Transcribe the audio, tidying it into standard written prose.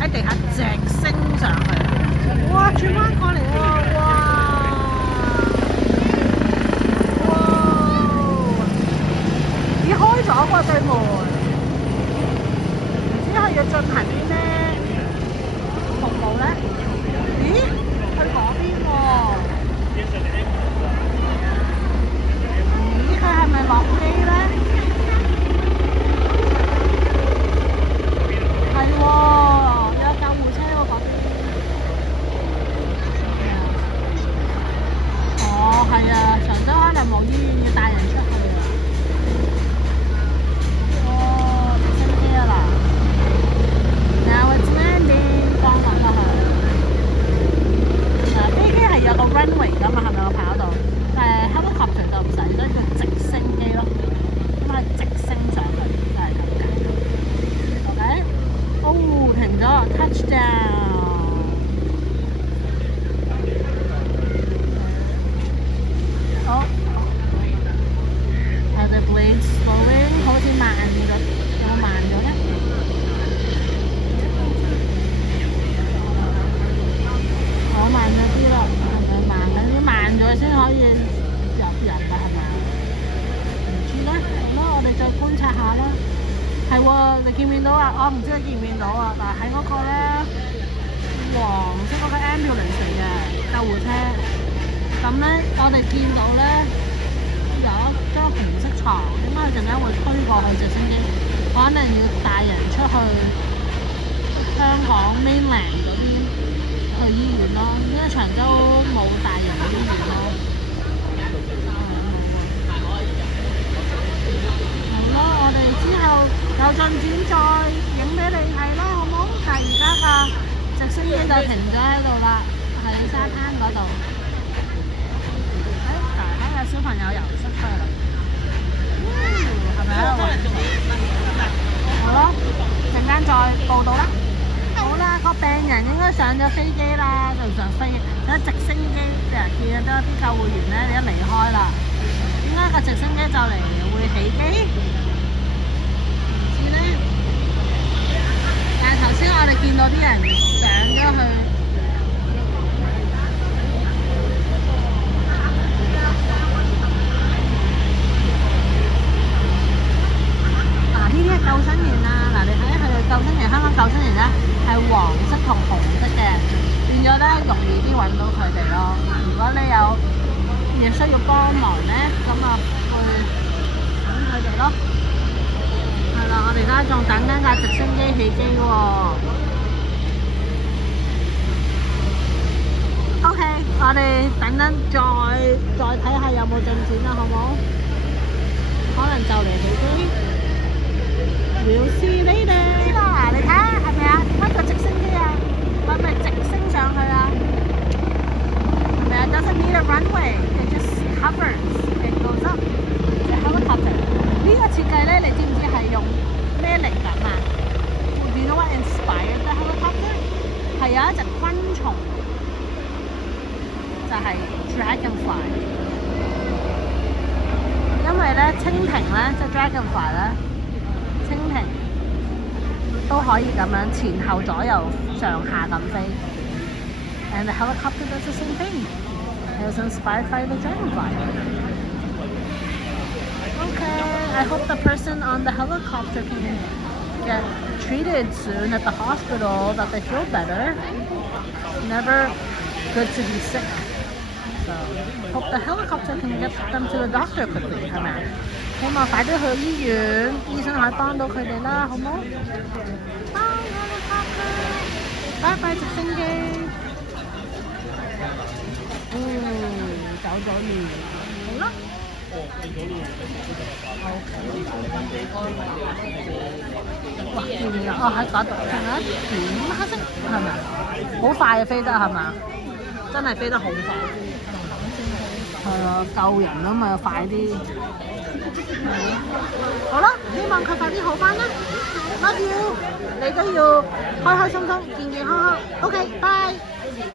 喺地下直升上去。哇！轉彎過嚟喎，哇！咦，開咗喎對門，唔知係要進行啲咩服務咧？咦，去嗰邊喎？咦，佢係咪落機咧？係喎，有救護車喎嗰邊。哦，係啊，長洲可能冇醫院要帶人出去啊。哦，直升機啊嗱。Now it's landing， 降落啦佢。嗱，飛機係有個 runway 㗎嘛，係咪個跑道？但係 helicopter 就唔使，所以叫直升機咯。咁係直升上去，就係咁解。OK？哦，停咗 ，touchdown。哦，the blades slowing， 好似慢咗，有冇慢咗咧？我慢咗啲啦，係咪慢緊啲？慢咗先可以入人㗎，係咪？唔知咧，好啦，我哋再觀察下啦。係喎，你見唔見到啊？我唔知你見唔見到啊？嗱，喺嗰個咧黃色嗰個 ambulance 嚟嘅救護車，咁咧我哋見到咧有一張紅色床，應該佢陣間會推過去直升機，可能要帶人出去香港 mainland 嗰邊去醫院咯，因為長洲冇大型醫院咯。好啦，我哋之後有進展再影俾你睇啦，好冇？但係而家個直升機就停咗喺度啦，喺沙灘嗰度。睇下小朋友游出去啦，係咪喺度玩？好咯，陣間再報道啦。好啦，個病人應該上咗飛機啦，就上飛機。睇直升機，見到啲救護員咧，你一離開啦。點解個直升機就嚟會起機？唔知咧。但係頭先我哋見到啲人上咗去。嗱，呢啲係救生員啊！嗱，你睇下佢哋救生員，香港救生員咧係黃色同紅色嘅，變咗咧容易啲揾到佢哋咯。如果你有嘢需要幫忙咧，咁啊會揾佢哋咯。係啦，我哋而家仲等緊架直升機起機喎。OK， 我哋等等再睇下有冇進展啦，好唔好？可能就嚟起機。We'll see later。嗱，你睇下係咪啊？點解個直升機啊？係咪直升上去啊？係咪啊 ？Doesn't need a runway, it just hovers, it goes up. The helicopter。呢個設計咧，你知唔知係用咩靈感啊 ？Do you know what inspired the helicopter？ 係有一隻昆蟲，就係 dragonfly。因為咧，蜻蜓咧，即係 dragonfly 咧。蜻蜓都可以咁樣前後左右上下咁飛 ，and the helicopter does the same thing. It was inspired by the dragonfly. Okay, I hope the person on the helicopter can get treated soon at the hospital, that they feel better. Never good to be sick. So, hope the helicopter can get them to the doctor quickly, 係咪啊？希望快啲去醫院，醫生可以幫到佢哋啦，好冇？拜拜直升機。走咗面，好啦。哇，見唔見啊？哦，喺嗰度，仲有一點黑色，係咪啊？好快啊，飛得係嘛？真係飛得好快。係啊，救人啊嘛，快啲。好啦，希望佢快啲好返啦。Love you，你都要開開心心、健健康康。OK，bye。